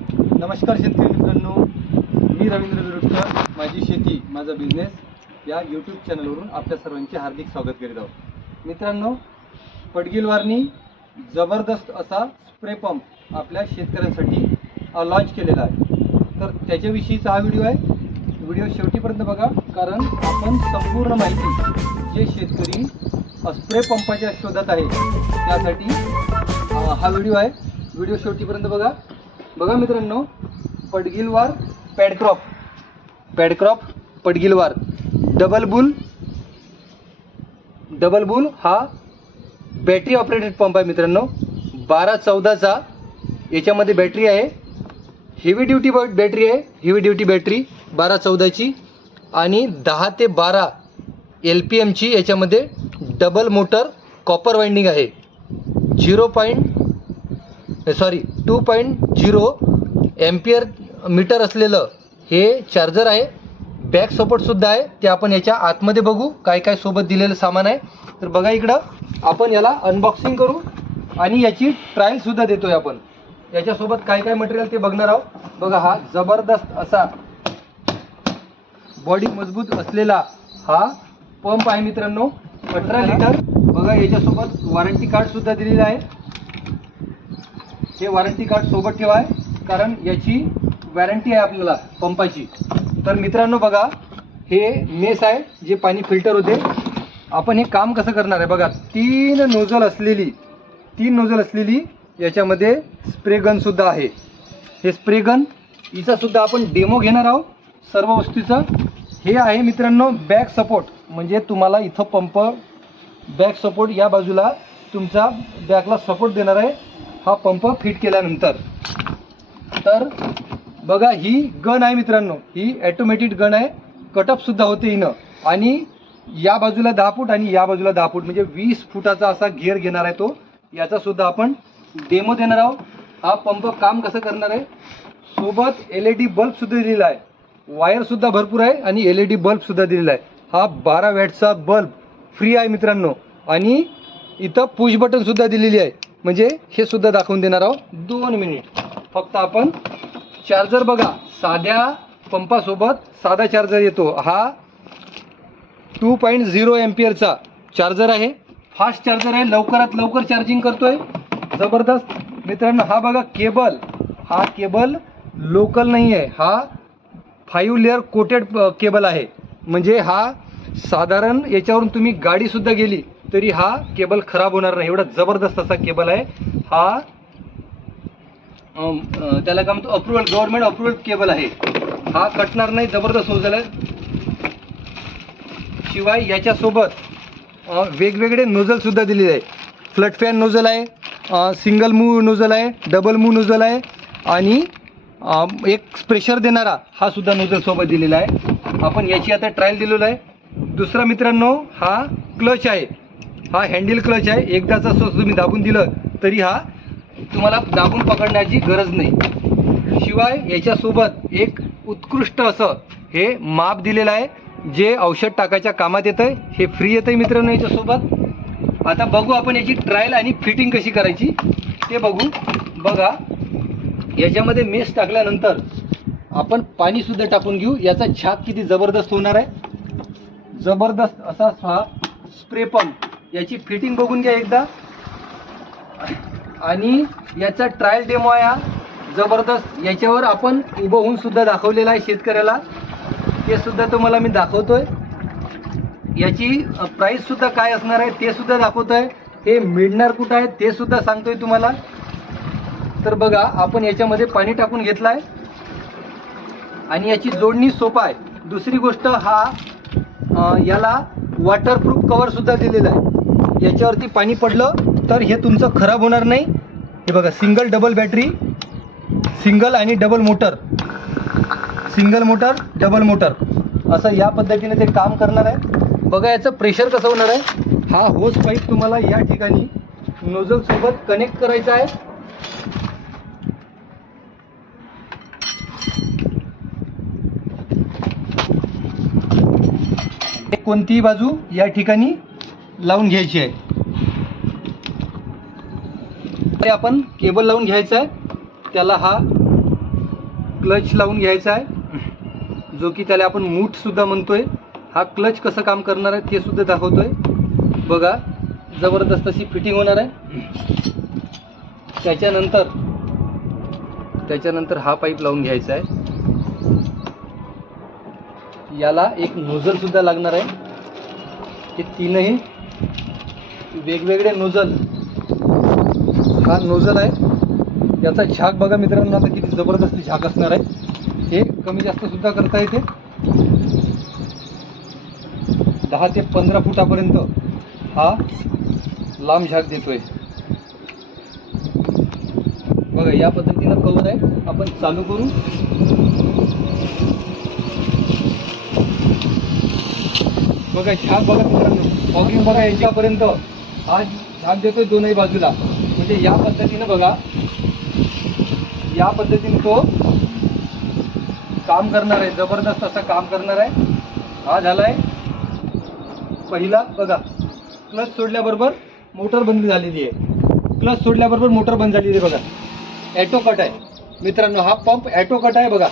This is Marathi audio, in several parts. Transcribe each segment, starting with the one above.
नमस्कार शेतकरी मित्रांनो. मी रवींद्र विरुडकर. माझी शेती माझा बिझनेस या यूट्यूब चॅनलवरून आपल्या सर्वांचे हार्दिक स्वागत करीत आहोत. मित्रांनो पडगिलवारनी जबरदस्त असा स्प्रे पंप आपल्या शेतकऱ्यांसाठी लॉन्च केलेला आहे. तर त्याच्याविषयीचा हा व्हिडिओ आहे. व्हिडिओ शेवटीपर्यंत बघा कारण आपण संपूर्ण माहिती जे शेतकरी स्प्रे पंपाच्या शोधात आहे त्यासाठी हा व्हिडिओ आहे. व्हिडिओ शेवटीपर्यंत बघा. बघा मित्रांनो Padgilwar padcrop padcrop Padgilwar double bull double bull हा बॅटरी ऑपरेटेड पंप आहे मित्रांनो. बारा चौदाचा याच्यामध्ये बॅटरी आहे. हेवी ड्युटी बॅटरी आहे. हेवी ड्युटी बॅटरी बारा चौदाची. आणि दहा ते बारा एल पी एमची याच्यामध्ये डबल मोटर कॉपर वाइंडिंग आहे. Zero point sorry two point zero ampere meter असलेलं हे चार्जर आहे. बॅक सपोर्टसुद्धा आहे. ते आपण याच्या आतमध्ये बघू. काय काय सोबत दिलेलं सामान आहे. तर बघा इकडं आपण याला अनबॉक्सिंग करू आणि याची ट्रायलसुद्धा देतो आहे आपण. याच्यासोबत काय काय मटेरियल ते बघणार आहोत. बघा हा जबरदस्त असा बॉडी मजबूत असलेला हा पंप आहे मित्रांनो. अठरा लिटर बघा याच्यासोबत वॉरंटी कार्डसुद्धा दिलेला दिलेलं आहे. हे वॉरंटी कार्ड सोबत ठेवाय कारण याची वॉरंटी आहे आपल्याला पंपाची. तर मित्रांनो बघा हे मेस आहे जे पाणी फिल्टर होते. आपण हे काम कसं करणार आहे बघा तीन नोझल असलेली तीन नोझल असलेली याच्यामध्ये स्प्रे आहे. हे स्प्रे गन आपण डेमो घेणार आहोत सर्व वस्तूचं. हे आहे मित्रांनो बॅक सपोर्ट म्हणजे तुम्हाला इथं पंप बॅक सपोर्ट या बाजूला तुमचा बॅकला सपोर्ट देणार आहे. हा पंप फिट केल्यानंतर तर बघा ही गन आहे मित्रांनो ही ॲटोमॅटिक गन आहे कटअपसुद्धा होते हिनं. आणि या बाजूला दहा फूट आणि या बाजूला दहा फूट म्हणजे वीस फुटाचा असा घेर घेणार आहे तो. याचासुद्धा आपण डेमो देणार आहोत. हा पंप काम कसं करणार आहे? सोबत एल ई डी बल्बसुद्धा दिलेला आहे. वायरसुद्धा भरपूर आहे आणि एल ई डी बल्बसुद्धा दिलेला आहे. हा बारा वॅटचा बल्ब फ्री आहे मित्रांनो. आणि इथं पुश बटनसुद्धा दिलेली आहे. म्हणजे हे सुद्धा दाखवून देणार आहोत. दोन मिनिट. फक्त आपण चार्जर बघा. साध्या पंपासोबत साधा चार्जर येतो. हा टू पॉईंट झिरो एम्पियरचा चार्जर आहे. फास्ट चार्जर आहे. लवकरात लवकर चार्जिंग करतोय. जबरदस्त. मित्रांनो हा बघा केबल. हा केबल लोकल नाही आहे हा फाईव्ह लेअर कोटेड केबल आहे. म्हणजे हा साधारण याच्यावरून तुम्ही गाडीसुद्धा गेली. तरी हा केबल खराब होणार नाही. एवढा जबरदस्त असा केबल आहे. हा त्याला काय म्हणतो अप्रुव्हल गव्हर्नमेंट अप्रुव्हल केबल आहे. हा कटणार नाही जबरदस्त होत आहे शिवाय याच्यासोबत वेगवेगळे नोझलसुद्धा दिलेले आहे फ्लट फॅन नोझल आहे सिंगल मूव नोझल आहे डबल मूव नोझल आहे आणि एक प्रेशर देणारा हा सुद्धा नोझलसोबत दिलेला आहे. आपण याची आता ट्रायल दिलेला आहे. दुसरा मित्रांनो हा क्लच आहे. हा हँडल क्लच आहे. एकदाच असं तुम्ही दाबून दिलं तरी हा तुम्हाला दाबून पकडण्याची गरज नाही. शिवाय याच्यासोबत एक उत्कृष्ट असं हे माप दिलेलं आहे जे औषध टाकायच्या कामात येतं आहे हे फ्री येतं आहे मित्रांनो याच्यासोबत. आता बघू आपण याची ट्रायल आणि फिटिंग कशी करायची. ते बघू. बघा. याच्यामध्ये मेस टाकल्यानंतर आपण पाणीसुद्धा टाकून घेऊ. याचा छाप किती जबरदस्त होणार आहे. जबरदस्त असा हा स्प्रे पंप याची फिटिंग बघून घ्या एकदा. आणि याचा ट्रायल डेमो आहे हा. जबरदस्त. याच्यावर आपण उभं होऊन सुद्धा दाखवलेला आहे शेतकऱ्याला. ते सुद्धा तुम्हाला मी दाखवतोय. याची प्राईस सुद्धा काय असणार आहे ते सुद्धा दाखवतोय. हे मिळणार कुठं आहे ते सुद्धा सांगतोय तुम्हाला. तर बघा आपण याच्यामध्ये पाणी टाकून घेतलं आहे आणि याची जोडणी सोपा आहे. दुसरी गोष्ट हा याला वॉटरप्रूफ कवर सुद्धा आहे. याच्यावरती पाणी पडलं तर हे तुमचं खराब होणार नाही. हे बघा सिंगल डबल बॅटरी सिंगल आणि double motor single motor double motor असं या पद्धतीने ते काम करणार आहे. बघा याचं प्रेशर कसं होणार आहे? हा होस पाईप तुम्हाला या ठिकाणी नोझलसोबत कनेक्ट करायचा आहे. कोणतीही बाजू या ठिकाणी लावून घ्यायची आहे. ते आपण केबल लावून घ्यायचा आहे. त्याला हा क्लच लावून घ्यायचा आहे. जो की त्याला आपण मूठसुद्धा म्हणतो आहे हा क्लच कसं काम करणार आहे ते सुद्धा आहे बघा जबरदस्त अशी फिटिंग होणार आहे. त्याच्यानंतर त्याच्यानंतर हा पाईप लावून घ्यायचा आहे. याला एक नोझल सुद्धा लागणार आहे. हे तीनही वेगवेगळे नोझल हा नोझल आहे. याचा झाक बघा मित्रांनो आता किती जबरदस्त झाक असणार आहे. हे कमी जास्त सुद्धा करता येते. दहा ते पंधरा फुटापर्यंत हा लांब झाक देतोय. बघा या पद्धतीनं कवर आहे. आपण चालू करू. बघा झाक बघा मित्रांनो. फॉगिंग बघा याच्यापर्यंत. हा झाक देतोय दोनही बाजूला. म्हणजे या पद्धतीनं बघा. या पद्धतीने तो काम करणार आहे. जबरदस्त असं काम करणार आहे. हा झालाय. पहिला बघा. क्लच सोडल्याबरोबर मोटर बंद झालेली आहे. क्लच सोडल्याबरोबर मोटर बंद झालेली आहे बघा. ॲटो कट आहे. मित्रांनो हा पंप ॲटो कट आहे बघा.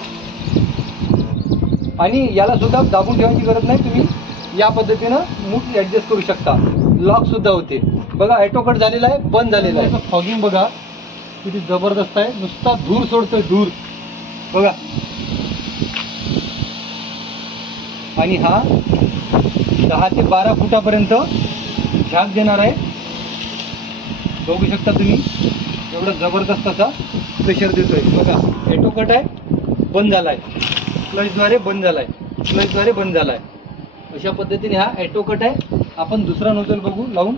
आणि याला सुद्धा दाबून ठेवायची गरज नाही. तुम्ही या पद्धतीनं मूठ ॲडजस्ट करू शकता. लॉक सुद्धा होते. बघा ॲटो कट झालेला आहे बंद झालेला आहे. फॉगिंग बघा किती जबरदस्त आहे. नुसता धूर सोडतोय धूर. बघा. आणि हा दहा ते बारा फुटापर्यंत झाक देणार आहे. बघू शकता तुम्ही एवढा जबरदस्त असा प्रेशर देतोय. बघा ॲटो कट आहे बंद झाला आहे क्लचद्वारे बंद झाला आहे क्लचद्वारे बंद झाला आहे अशा पद्धतीने हा ॲटो कट आहे. आपण दुसरा नोजल बघू लावून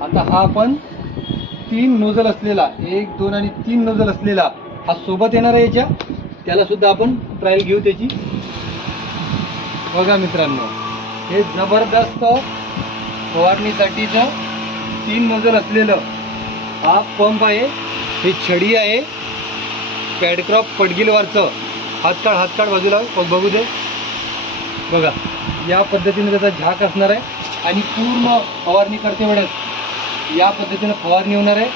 आता हा आपण तीन नोजल असलेला एक दोन आणि तीन नोजल असलेला हा सोबत येणार आहे याच्या त्याला सुद्धा आपण ट्रायल घेऊ त्याची. बघा मित्रांनो हे जबरदस्त फवारणीसाठीचं तीन नोजल असलेलं हा पंप आहे. हे छडी आहे. पॅडक्रॉप पडगिलवरचं हातकाळ हातकाळ बाजूला ब- बघू दे. बघा या पद्धतीने त्याचा झाक असणार आहे आणि पूर्ण फवारणी करते वेळेस या पद्धतीनं फवारणी होणार आहे.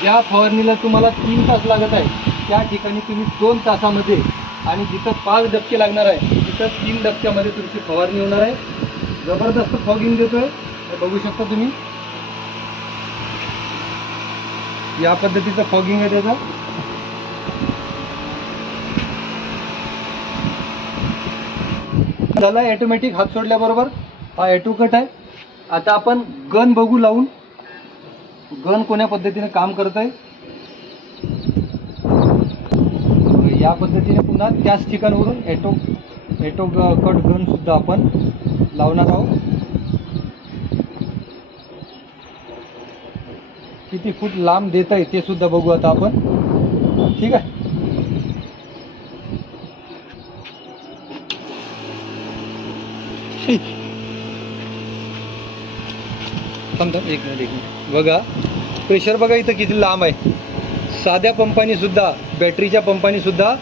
ज्या फवारणीला तुम्हाला तीन तास लागत आहे त्या ठिकाणी तुम्ही दोन तासामध्ये आणि जिथं पाच डबके लागणार आहे तिथं तीन डबक्यामध्ये तुमची फवारणी होणार आहे. जबरदस्त फॉगिंग देतो आहे बघू शकता तुम्ही. या पद्धतीचं फॉगिंग आहे त्याचं. झाला ॲटोमॅटिक हात सोडल्याबरोबर हा ॲटोकट आहे. आता आपण गन बघू लावून. गन कोण्या पद्धतीने काम करत आहे? या पद्धतीने पुन्हा त्याच ठिकाणावरून ॲटो ॲटो कट गनसुद्धा आपण लावणार आहोत. किती फूट लांब देत आहे ते सुद्धा बघू आता आपण. ठीक आहे? Hey. थांब, एक मिनिट एक मिनिट. बघा प्रेशर बघा इथं किती लांब आहे. साध्या पंपानी सुद्धा बॅटरीच्या पंपानी सुद्धा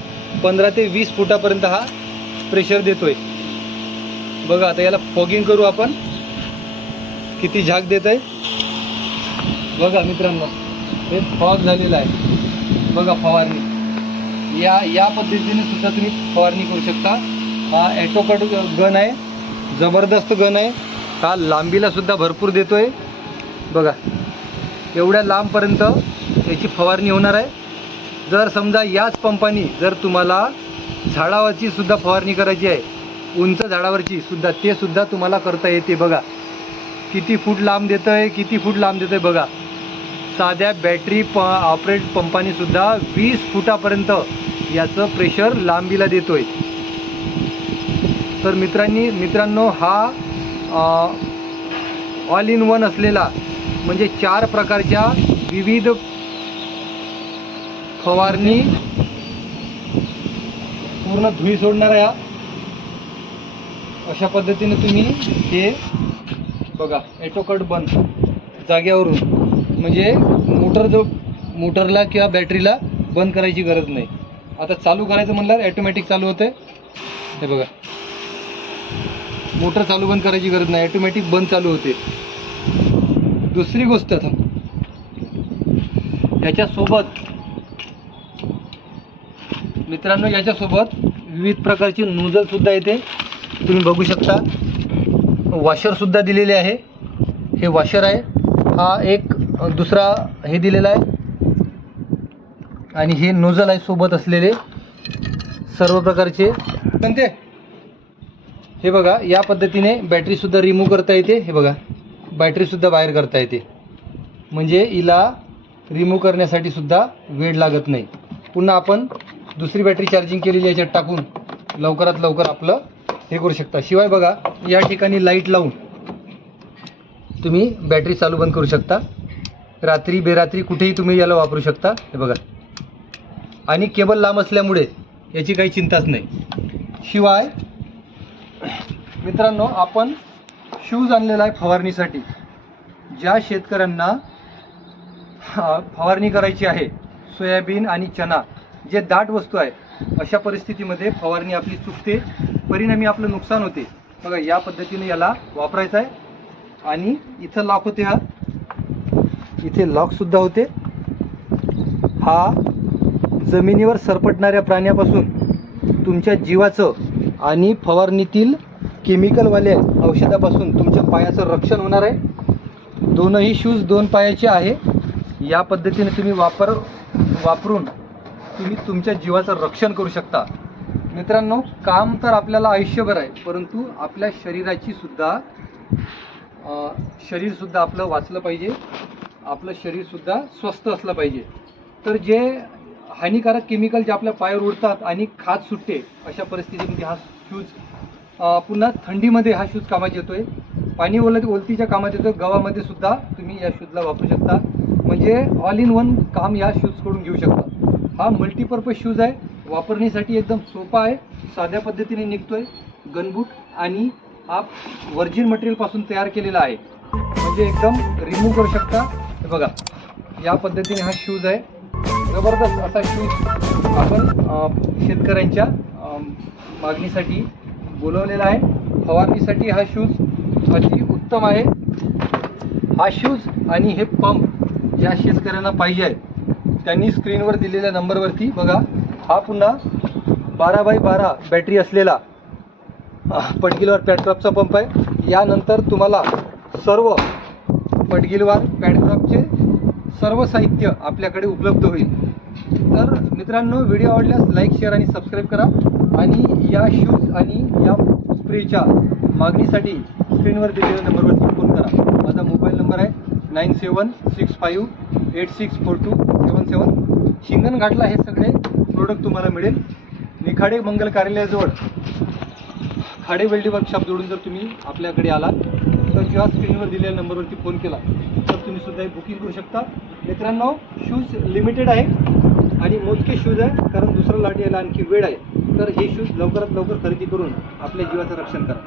पंधरा ते वीस फुटापर्यंत हा प्रेशर देतोय. बघा आता याला फॉगिंग करू आपण. किती झाक देत आहे. बघा मित्रांनो हे फॉग झालेलं आहे. बघा फवारणी. या या पद्धतीने सुद्धा तुम्ही फवारणी करू शकता. हा ॲटोकट गन आहे. जबरदस्त गन आहे. हा लांबीला सुद्धा भरपूर देतोय. बघा एवढ्या लांबपर्यंत याची फवारणी होणार आहे. जर समजा याच पंपानी जर तुम्हाला झाडावरची सुद्धा फवारणी करायची आहे उंच झाडावरची सुद्धा ते सुद्धा तुम्हाला करता येते बघा. किती फूट लांब देतं आहे किती फूट लांब देतं आहे बघा. साध्या बॅटरी प ऑपरेट पंपानी सुद्धा वीस फुटापर्यंत याचं प्रेशर लांबीला देतो आहे तर मित्रांनी मित्रांनो हा ऑल इन वन असलेला म्हणजे चार प्रकारच्या विविध फवारणी पूर्ण धुई सोडणार अशा पद्धतीने तुम्ही हे बघा ॲटोकट बंद जाग्यावरून म्हणजे मोटर जो मोटरला किंवा बॅटरीला बंद करायची गरज नाही. आता चालू करायचं म्हणल्यावर ॲटोमॅटिक चालू होते हे बघा. मोटर चालू बंद करायची गरज नाही ॲटोमॅटिक बंद चालू होते. दुसरी गोष्ट आता. याच्यासोबत मित्रांनो याच्यासोबत विविध प्रकारची नूजल सुद्धा येते. तुम्ही बघू शकता. वॉशरसुद्धा दिलेले आहे. हे वॉशर आहे. हा एक दुसरा हे दिलेला आहे. आणि हे नोजल आहे सोबत असलेले सर्व प्रकारचे. कोणते हे बघा या पद्धतीने बॅटरीसुद्धा रिमूव्ह करता येते. हे बघा. बॅटरीसुद्धा बाहेर करता येते. म्हणजे हिला रिमूव्ह करण्यासाठी सुद्धा वेळ लागत नाही. पुन्हा आपण दुसरी बॅटरी चार्जिंग केलेली याच्यात टाकून लवकरात लवकर आपलं हे करू शकता. शिवाय बघा या ठिकाणी लाइट लावून तुम्ही बॅटरी चालू बंद करू शकता. रात्री बेरात्री कुठेही तुम्ही याला वापरू शकता. हे बघा. आणि केबल लांब असल्यामुळे याची काही चिंताच नाही. शिवाय मित्रांनो आपण शूज आणलेला आहे फवारणीसाठी. ज्या शेतकऱ्यांना फवारणी करायची आहे सोयाबीन आणि चना जे दाट वस्तू आहे अशा परिस्थितीमध्ये फवारणी आपली चुकते. परिणामी आपलं नुकसान होते. बघा या पद्धतीने याला वापरायचं आहे. आणि इथं लॉक होते हा. इथे लॉकसुद्धा होते. हा जमिनीवर सरपटणाऱ्या प्राण्यापासून तुमच्या जीवाचं आणि फवारणीतील केमिकलवाल्या औषधापासून तुमच्या पायाचं रक्षण होणार आहे. दोनही शूज दोन पायाचे आहे. या पद्धतीने तुम्ही वापर वापरून तुम्ही तुमच्या जीवाचं रक्षण करू शकता. मित्रांनो काम तर आपल्याला आयुष्यभर आहे परंतु आपल्या शरीराची सुद्धा शरीरसुद्धा आपलं वाचलं पाहिजे. आपलं शरीरसुद्धा स्वस्थ असलं पाहिजे. तर जे हानिकारक केमिकल जे आपल्या पायावर उडतात आणि खाज सुटते अशा परिस्थितीमध्ये हा शूज पुन्हा थंडीमध्ये हा शूज कामात येतोय. पाणी ओलत ओलतीच्या कामात येतो गव्हामध्ये सुद्धा तुम्ही या शूजला वापरू शकता. म्हणजे ऑल इन वन काम या शूजकडून घेऊ शकता. हा मल्टीपर्पज शूज आहे. वापरण्यासाठी एकदम सोपा आहे. साध्या पद्धतीने निघतोय. गनबूट आणि हा व्हर्जिन मटेरियलपासून तयार केलेला आहे. म्हणजे एकदम रिमूव्ह करू शकता. हे बघा या पद्धतीने हा शूज आहे. जबरदस्त असा शूज आपण शेतकऱ्यांच्या मागणीसाठी बोलवलेला आहे. फवारणीसाठी हा शूज अति उत्तम आहे. हा शूज आणि हे पंप ज्या शेतकऱ्यांना पाहिजे आहे त्यांनी स्क्रीनवर दिलेल्या नंबरवरती बघा. हा पुन्हा बारा बाय बारा बॅटरी असलेला पडगिलवार पटगिलवार पॅडक्रॉपचा पंप आहे. यानंतर तुम्हाला सर्व पडगिलवार पॅडक्रॉपचे सर्व साहित्य आपल्याकडे उपलब्ध होईल. तर मित्रांनो व्हिडिओ आवडल्यास लाईक शेअर आणि सबस्क्राईब करा. आणि या शूज आणि या स्प्रेच्या मागणीसाठी स्क्रीनवर दिलेल्या नंबरवरती फोन करा. माझा मोबाईल नंबर आहे nine seven six five eight six four two seven seven शिंगणघाटला हे सगळे प्रोडक्ट तुम्हाला मिळेल. निखाडे मंगल कार्यालयाजवळ खाडे वेल्डी वर्कशॉप जोडून जर तुम्ही आपल्याकडे आलात तर किंवा स्क्रीनवर दिलेल्या नंबरवरती फोन केला तर तुम्ही सुद्धा हे बुकिंग करू शकता. मित्रांनो शूज लिमिटेड आहे आणि मोजके शूज आहे कारण दुसरं लाट यायला आणखी वेळ आहे. तर हे शूज लवकरात लवकर खरेदी करून आपल्या जीवाचं रक्षण करा.